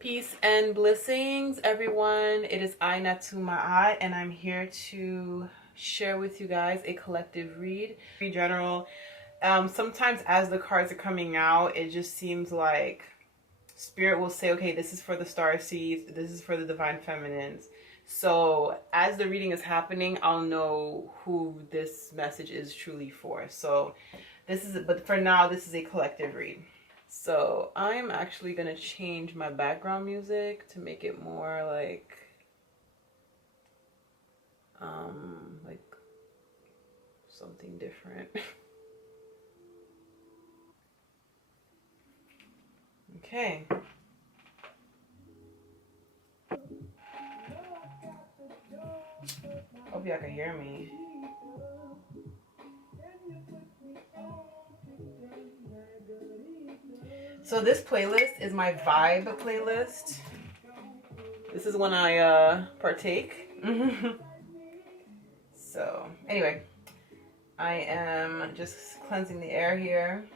Peace and blessings, everyone. It is I, Natou Ma'at, and I'm here to share with you guys a collective read. In general, sometimes as the cards are coming out, it just seems like Spirit will say, okay, this is for the star seeds, this is for the divine feminines. So as the reading is happening, I'll know who this message is truly for. So but for now, this is a collective read. So I'm actually gonna change my background music to make it more like something different. Okay. Hope y'all can hear me. So this playlist is my vibe playlist. This is when I partake. So anyway, I am just cleansing the air here.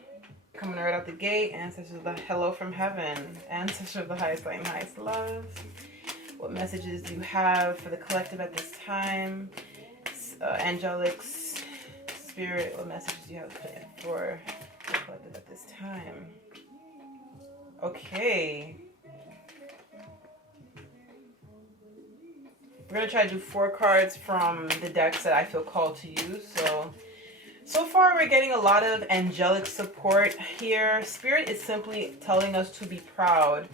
Coming right out the gate, ancestors of the hello from heaven, ancestors of the highest light and highest love. What messages do you have for the collective at this time? Angelics, spirit, what messages do you have for the collective at this time? Okay. We're going to try to do 4 cards from the decks that I feel called to use. So far we're getting a lot of angelic support here. Spirit is simply telling us to be proud.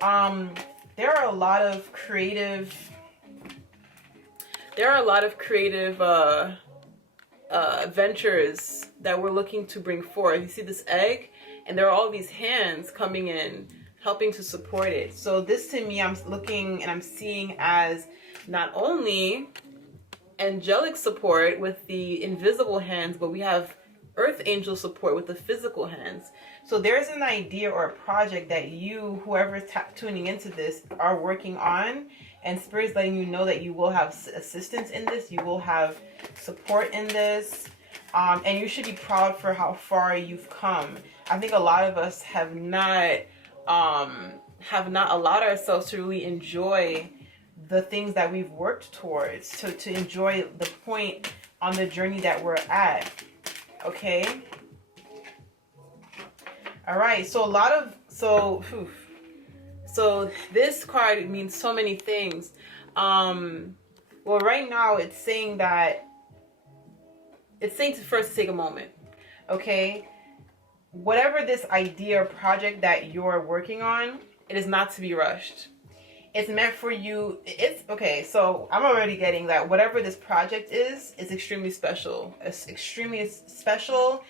There are a lot of creative ventures that we're looking to bring forth. You see this egg, and there are all these hands coming in helping to support it. So this, to me, I'm looking and I'm seeing as not only angelic support with the invisible hands, but we have earth angel support with the physical hands. So there's an idea or a project that you, whoever's tuning into this, are working on, and Spirit's letting you know that you will have assistance in this, you will have support in this, and you should be proud for how far you've come. I think a lot of us have not allowed ourselves to really enjoy the things that we've worked towards, to enjoy the point on the journey that we're at. Okay. All right. So this card means so many things. Well, right now it's saying to first take a moment. Okay. Whatever this idea or project that you're working on, it is not to be rushed. It's meant for you. It's okay. So I'm already getting that whatever this project is extremely special. It's extremely special,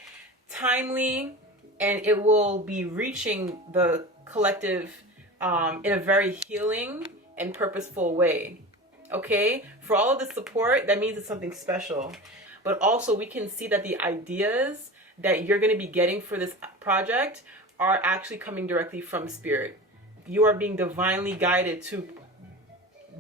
timely, and it will be reaching the collective in a very healing and purposeful way. Okay? For all of the support, that means it's something special. But also we can see that the ideas that you're going to be getting for this project are actually coming directly from Spirit. You are being divinely guided to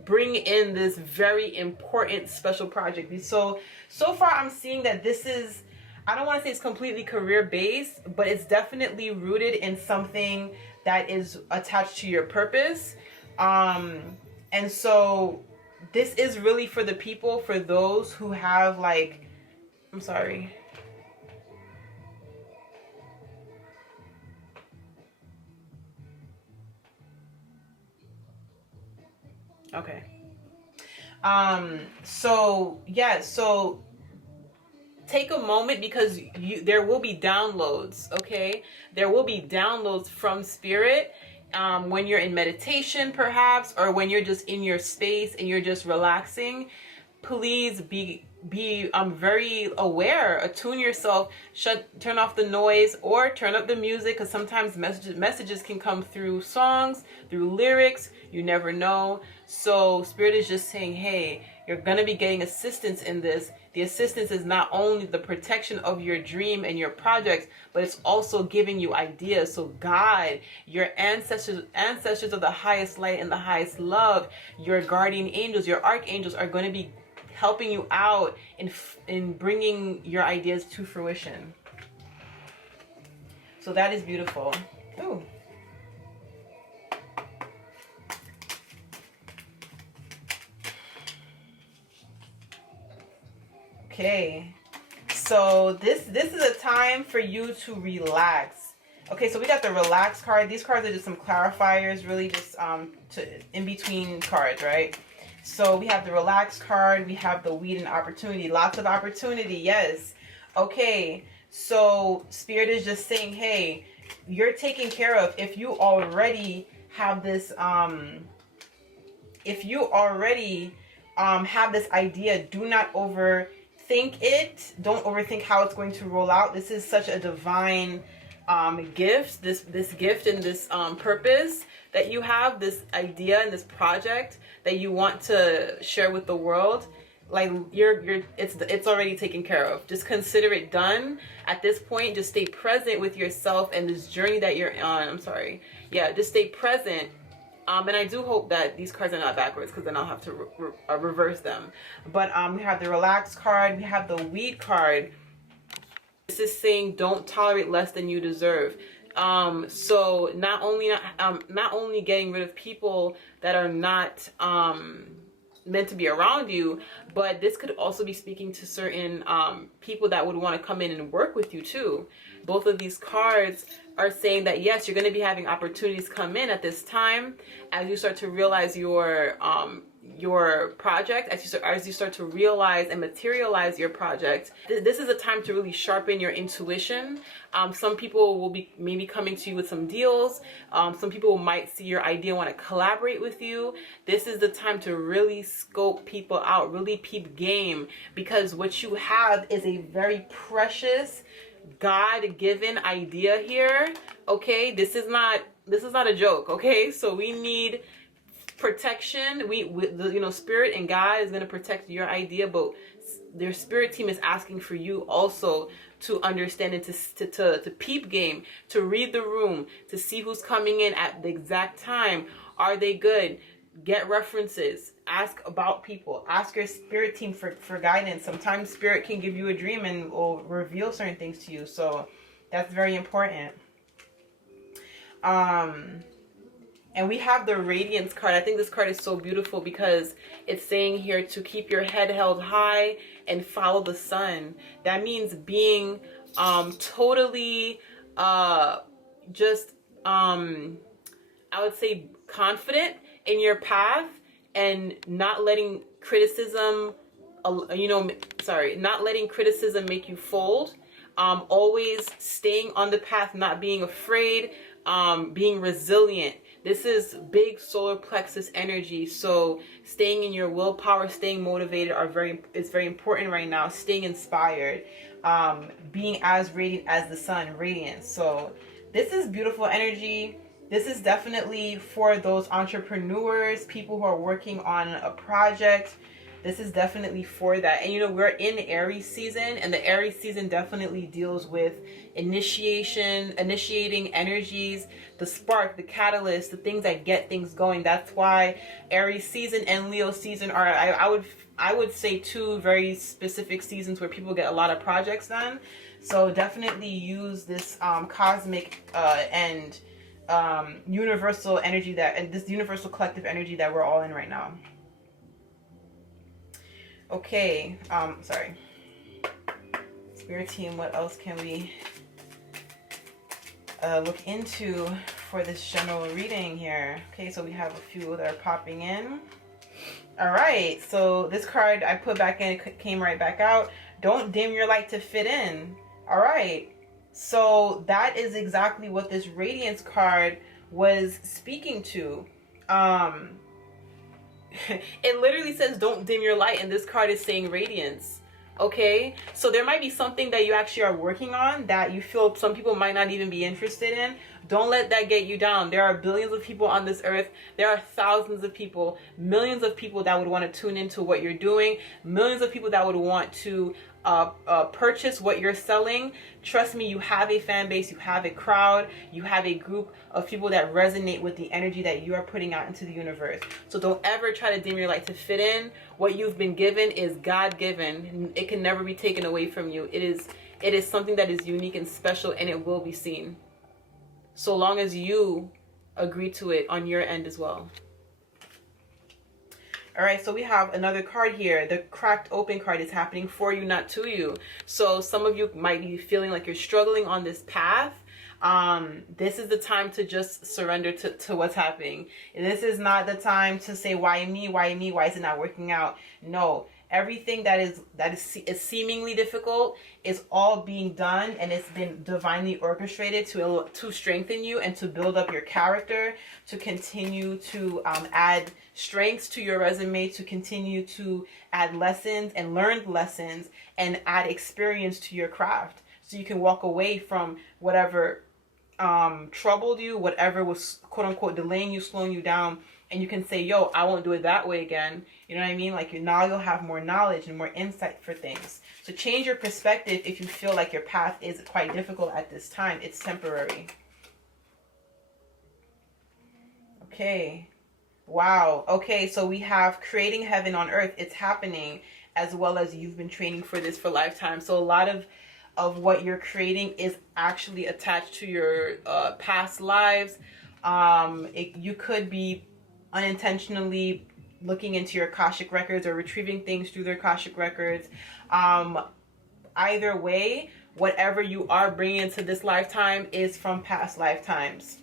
bring in this very important special project. So far I'm seeing that this is, I don't want to say it's completely career based, but it's definitely rooted in something that is attached to your purpose. And so this is really for the people, for those who have I'm sorry. Okay. So take a moment, because there will be downloads. Okay, there will be downloads from Spirit when you're in meditation, perhaps, or when you're just in your space and you're just relaxing. Please be very aware. Attune yourself. Turn off the noise or turn up the music, because sometimes messages can come through songs, through lyrics. You never know. So Spirit is just saying, hey, you're gonna be getting assistance in this. The assistance is not only the protection of your dream and your projects, but it's also giving you ideas. So God, your ancestors of the highest light and the highest love, your guardian angels, your archangels are going to be helping you out in bringing your ideas to fruition. So that is beautiful. Ooh. Okay. So this is a time for you to relax. Okay, so we got the relax card. These cards are just some clarifiers, really just in between cards, right? So we have the relax card, we have the weed and opportunity. Lots of opportunity, yes. Okay, so Spirit is just saying, hey, you're taken care of. If you already have this have this idea, do not overthink it. Don't overthink how it's going to roll out. This is such a divine gift, this gift and this purpose that you have, this idea and this project that you want to share with the world. Like it's already taken care of. Just consider it done at this point. Just stay present with yourself and this journey that you're on. I'm sorry. Yeah, just stay present. And I do hope that these cards are not backwards, because then I'll have to reverse them. But we have the relax card, we have the weed card. This is saying don't tolerate less than you deserve. So not only getting rid of people that are not meant to be around you, but this could also be speaking to certain people that would want to come in and work with you too. Both of these cards are saying that yes, you're going to be having opportunities come in at this time as you start to realize your project, as you start to realize and materialize your project. This is a time to really sharpen your intuition. Some people will be maybe coming to you with some deals. Some people might see your idea, want to collaborate with you. This is the time to really scope people out, really peep game, because what you have is a very precious, God-given idea here. Okay, this is not a joke. Okay, so we need protection. Spirit and God is going to protect your idea, but their spirit team is asking for you also to understand and to peep game, to read the room, to see who's coming in at the exact time. Are they good? Get references. Ask about people. Ask your spirit team for guidance. Sometimes spirit can give you a dream and will reveal certain things to you. So that's very important. And we have the Radiance card. I think this card is so beautiful because it's saying here to keep your head held high and follow the sun. That means being totally I would say confident in your path and not letting criticism not letting criticism make you fold. Always staying on the path, not being afraid, being resilient. This is big solar plexus energy, so staying in your willpower, staying motivated is very important right now. Staying inspired, being as radiant as the sun, radiant. So this is beautiful energy. This is definitely for those entrepreneurs, people who are working on a project. This is definitely for that. And we're in Aries season, and the Aries season definitely deals with initiating energies, the spark, the catalyst, the things that get things going. That's why Aries season and Leo season are, I would say, two very specific seasons where people get a lot of projects done. So definitely use this cosmic and universal energy this universal collective energy that we're all in right now. Okay, sorry. Spirit team, what else can we look into for this general reading here? Okay, so we have a few that are popping in. All right, so this card I put back in, it came right back out. Don't dim your light to fit in. All right, so that is exactly what this Radiance card was speaking to. It literally says don't dim your light, and this card is saying radiance. Okay, so there might be something that you actually are working on that you feel some people might not even be interested in. Don't let that get you down. There are billions of people on this earth. There are thousands of people, millions of people that would want to tune into what you're doing, millions of people that would want to purchase what you're selling. Trust me, you have a fan base, you have a crowd, you have a group of people that resonate with the energy that you are putting out into the universe. So don't ever try to dim your light to fit in. What you've been given is God-given. It can never be taken away from you. It is something that is unique and special, and it will be seen, so long as you agree to it on your end as well. All right, so we have another card here. The cracked open card is happening for you, not to you. So some of you might be feeling like you're struggling on this path. This is the time to just surrender to what's happening. This is not the time to say, why me, why me, why is it not working out? No, everything that is seemingly difficult is all being done, and it's been divinely orchestrated to strengthen you and to build up your character, to continue to add strengths to your resume, to continue to add lessons and learned lessons and add experience to your craft, so you can walk away from whatever troubled you, whatever was quote unquote delaying you, slowing you down, and you can say, yo, I won't do it that way again. You know what I mean? Like, now you'll have more knowledge and more insight for things. So change your perspective if you feel like your path is quite difficult at this time. It's temporary. Okay. Wow. Okay, so we have creating heaven on earth. It's happening, as well as you've been training for this for lifetime. So a lot of what you're creating is actually attached to your past lives. You could be unintentionally looking into your Akashic records or retrieving things through their Akashic records. Either way, whatever you are bringing into this lifetime is from past lifetimes.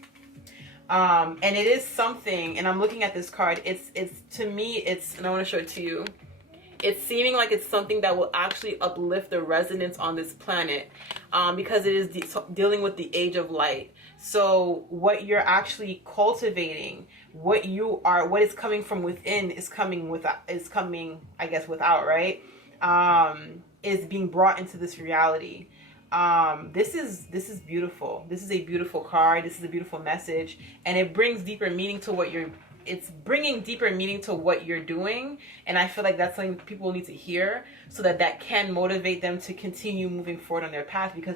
And it is something, and I'm looking at this card, it's to me, and I want to show it to you. It's seeming like it's something that will actually uplift the resonance on this planet, because it is dealing with the age of light. So what you're actually cultivating, what is coming from within is coming, I guess, without, right? Is being brought into this reality. This is beautiful. This is a beautiful card. This is a beautiful message, and it brings deeper meaning to it's bringing deeper meaning to what you're doing. And I feel like that's something people need to hear, so that can motivate them to continue moving forward on their path. Because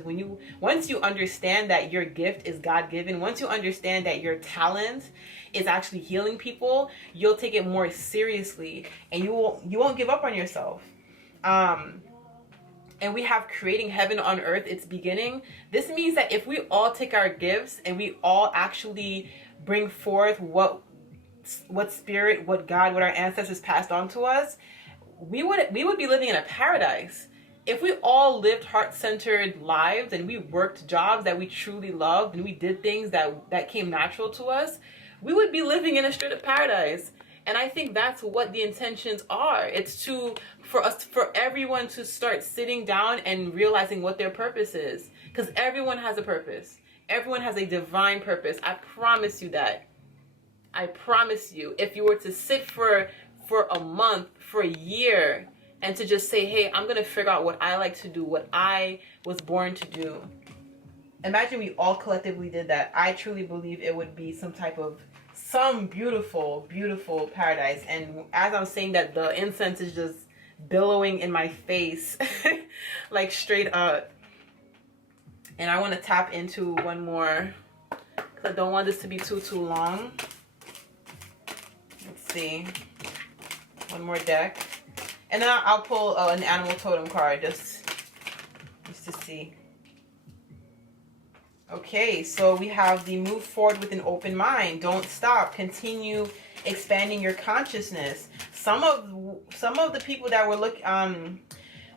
once you understand that your gift is God-given, once you understand that your talent is actually healing people, you'll take it more seriously, and you won't give up on yourself. And we have creating heaven on earth, it's beginning. This means that if we all take our gifts and we all actually bring forth what spirit, what God, what our ancestors passed on to us, we would be living in a paradise. If we all lived heart-centered lives and we worked jobs that we truly loved and we did things that came natural to us, we would be living in a straight-up paradise. And I think that's what the intentions are. It's for everyone to start sitting down and realizing what their purpose is. Because everyone has a purpose. Everyone has a divine purpose. I promise you that. I promise you. If you were to sit for a month, for a year, and to just say, hey, I'm going to figure out what I like to do, what I was born to do. Imagine we all collectively did that. I truly believe it would be some beautiful, beautiful paradise. And as I'm saying that, the incense is just billowing in my face, like straight up. And I want to tap into one more, because I don't want this to be too long. Let's see. One more deck. And then I'll pull an animal totem card just to see. Okay, so we have the move forward with an open mind. Don't stop. Continue expanding your consciousness. Some of the people that were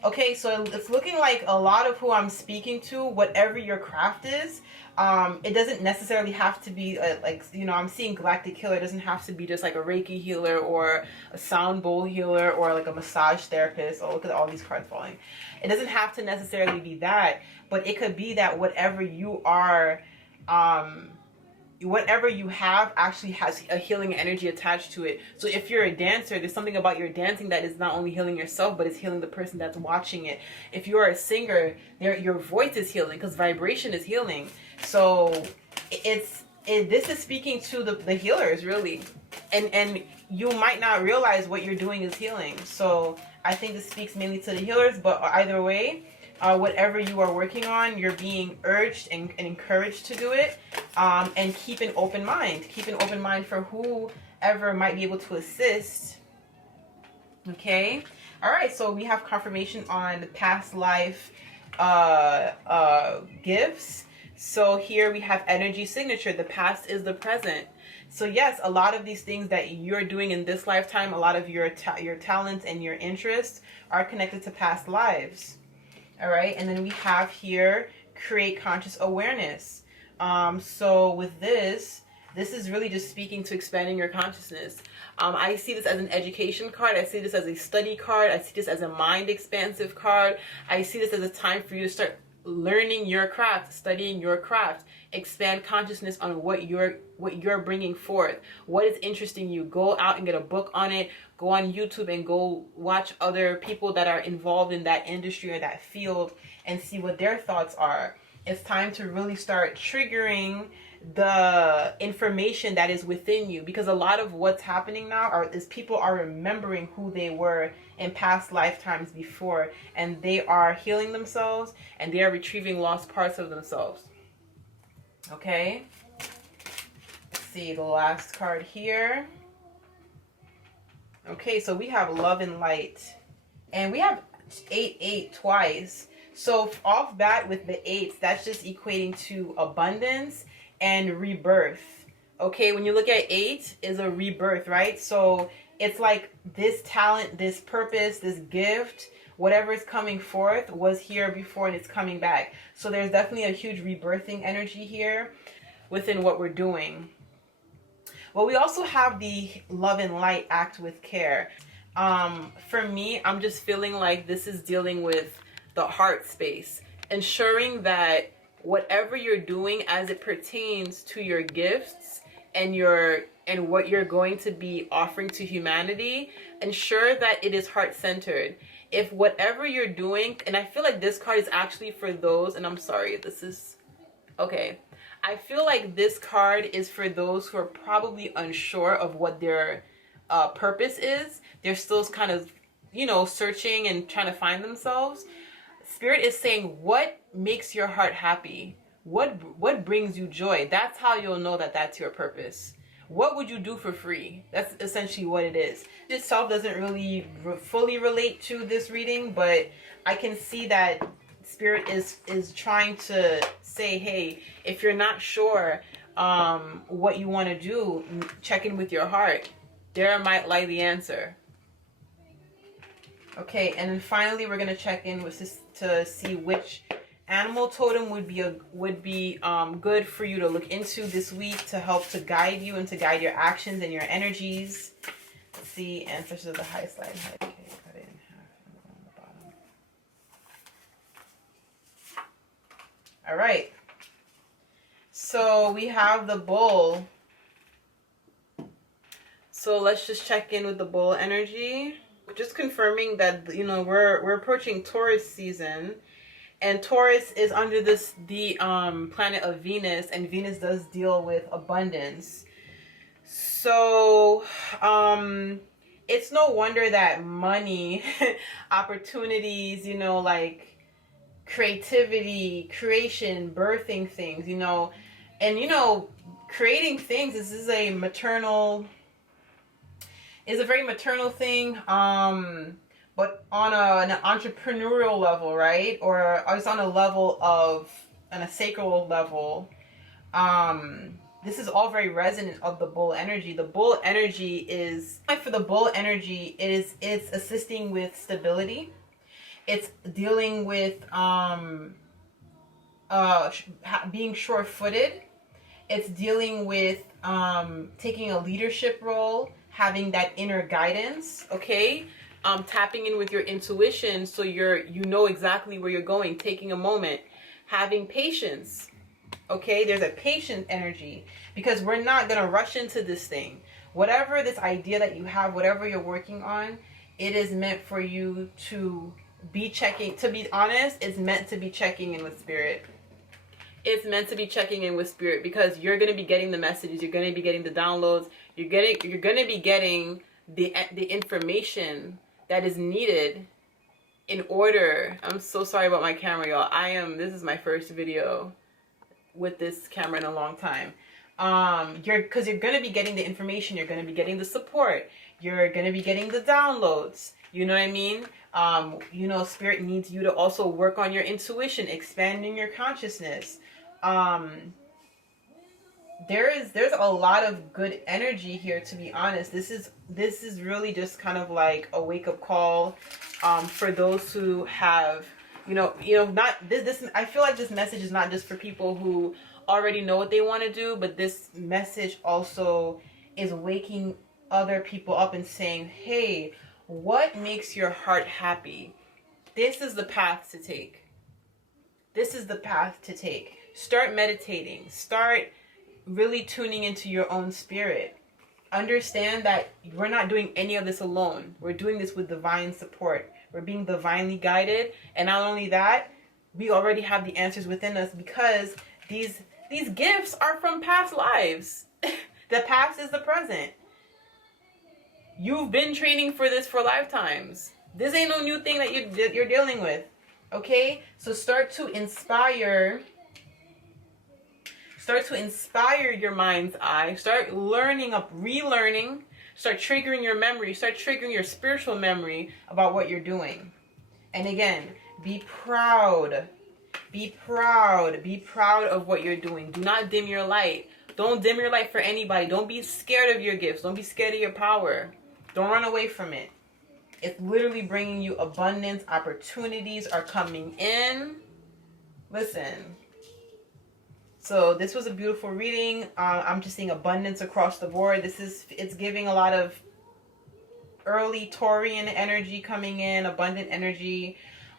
okay, so it's looking like a lot of who I'm speaking to, whatever your craft is, it doesn't necessarily have to be I'm seeing galactic healer. It doesn't have to be just like a Reiki healer or a sound bowl healer or like a massage therapist. Oh, look at all these cards falling. It doesn't have to necessarily be that, but it could be that whatever you are, whatever you have actually has a healing energy attached to it. So if you're a dancer, there's something about your dancing that is not only healing yourself, but it's healing the person that's watching it. If you're a singer, your voice is healing, because vibration is healing. So this is speaking to the healers, really. And you might not realize what you're doing is healing. So I think this speaks mainly to the healers, but either way, whatever you are working on, you're being urged and encouraged to do it. And keep an open mind. Keep an open mind for whoever might be able to assist. Okay? Alright, so we have confirmation on past life gifts. So here we have energy signature. The past is the present. So yes, a lot of these things that you're doing in this lifetime, a lot of your talents and your interests are connected to past lives. All right, and then we have here create conscious awareness. So with this is really just speaking to expanding your consciousness. I see this as an education card. I see this as a study card. I see this as a mind expansive card. I see this as a time for you to start learning your craft, studying your craft, expand consciousness on what you're bringing forth, what is interesting you. Go out and get a book on it. Go on YouTube and go watch other people that are involved in that industry or that field and see what their thoughts are. It's time to really start triggering the information that is within you, because a lot of what's happening now is people are remembering who they were in past lifetimes before, and they are healing themselves and they are retrieving lost parts of themselves. Okay, let's see the last card here. Okay, so we have love and light, and we have 8 twice. So off bat with the 8s, that's just equating to abundance and rebirth. Okay, when you look at 8 is a rebirth, right? So it's like this talent, this purpose, this gift, whatever is coming forth was here before and it's coming back. So there's definitely a huge rebirthing energy here within what we're doing. Well, we also have the love and light, act with care. For me, I'm just feeling like this is dealing with the heart space, ensuring that whatever you're doing as it pertains to your gifts and what you're going to be offering to humanity, ensure that it is heart-centered. If whatever you're doing, and I feel like this card is actually for those, and I'm sorry, this is, okay. I feel like this card is for those who are probably unsure of what their purpose is. They're still kind of, searching and trying to find themselves. Spirit is saying, what makes your heart happy? What brings you joy? That's how you'll know that that's your purpose. What would you do for free? That's essentially what it is. It itself doesn't really fully relate to this reading, but I can see that Spirit is trying to say, hey, if you're not sure what you want to do, check in with your heart. There might lie the answer. Okay, and then finally we're gonna check in with this to see which animal totem would be good for you to look into this week to help to guide you and to guide your actions and your energies. Let's see, ancestors of the highest light. Okay, cut it in half and go on the bottom. All right. So we have the bull. So let's just check in with the bull energy. Just confirming that, we're approaching Taurus season, and Taurus is under the planet of Venus, and Venus does deal with abundance. So it's no wonder that money, opportunities, like creativity, creation, birthing things, and creating things, this is a maternal, is a very maternal thing, but on an entrepreneurial level, right? Or just on a level of, on a sacral level, this is all very resonant of the bull energy. The bull energy is, for the bull energy, it's assisting with stability. It's dealing with being sure-footed. It's dealing with taking a leadership role, having that inner guidance, okay? Tapping in with your intuition so you know exactly where you're going, taking a moment, having patience, okay? There's a patient energy, because we're not gonna rush into this thing. Whatever this idea that you have, whatever you're working on, it is meant for you to be checking, to be honest, it's meant to be checking in with Spirit. It's meant to be checking in with Spirit, because you're going to be getting the messages, you're going to be getting the downloads, you're going to be getting the information that is needed in order. I'm so sorry about my camera, y'all. This is my first video with this camera in a long time. Because you're going to be getting the information, you're going to be getting the support, you're going to be getting the downloads. You know what I mean? Spirit needs you to also work on your intuition, expanding your consciousness. There's a lot of good energy here, to be honest. This is really just kind of like a wake-up call for those who have, not this I feel like this message is not just for people who already know what they want to do, but this message also is waking other people up and saying, hey, what makes your heart happy? This is the path to take. This is the path to take. Start meditating. Start really tuning into your own spirit. Understand that we're not doing any of this alone. We're doing this with divine support. We're being divinely guided. And not only that, we already have the answers within us, because these gifts are from past lives. The past is the present. You've been training for this for lifetimes. This ain't no new thing that you're dealing with. Okay? So start to inspire your mind's eye. Start relearning. Start triggering your memory. Start triggering your spiritual memory about what you're doing. And again, be proud. Be proud. Be proud of what you're doing. Do not dim your light. Don't dim your light for anybody. Don't be scared of your gifts. Don't be scared of your power. Don't run away from it. It's literally bringing you abundance. Opportunities are coming in. Listen. So this was a beautiful reading. I'm just seeing abundance across the board. It's giving a lot of early Taurian energy coming in, abundant energy.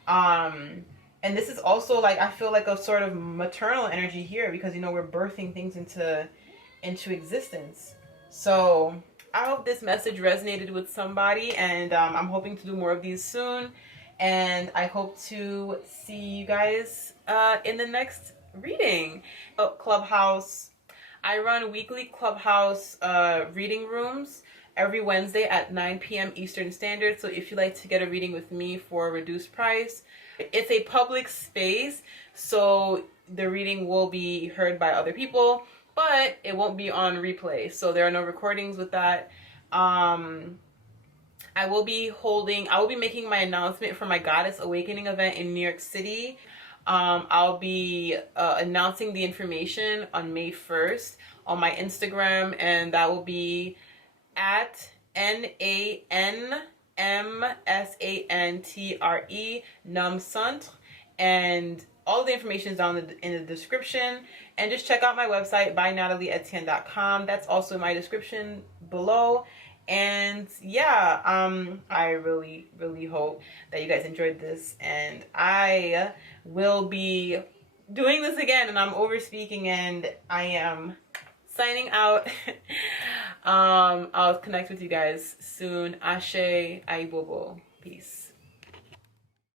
And this is also like, I feel like a sort of maternal energy here, because, we're birthing things into existence. So I hope this message resonated with somebody, and I'm hoping to do more of these soon. And I hope to see you guys in the next reading. Clubhouse. I run weekly Clubhouse reading rooms every Wednesday at 9 p.m. Eastern Standard. So if you'd like to get a reading with me for a reduced price, it's a public space, so the reading will be heard by other people, but it won't be on replay. So there are no recordings with that. I will be making my announcement for my Goddess Awakening event in New York City. I'll be announcing the information on May 1st on my Instagram, and that will be at NANMSANTRE Namcentre, and all the information is down in the description. And just check out my website, bynatalieetienne.com. That's also in my description below. And yeah, I really, really hope that you guys enjoyed this, and I will be doing this again, and I'm over speaking, and I am signing out. I'll connect with you guys soon. Ashe, Aibobo. Peace.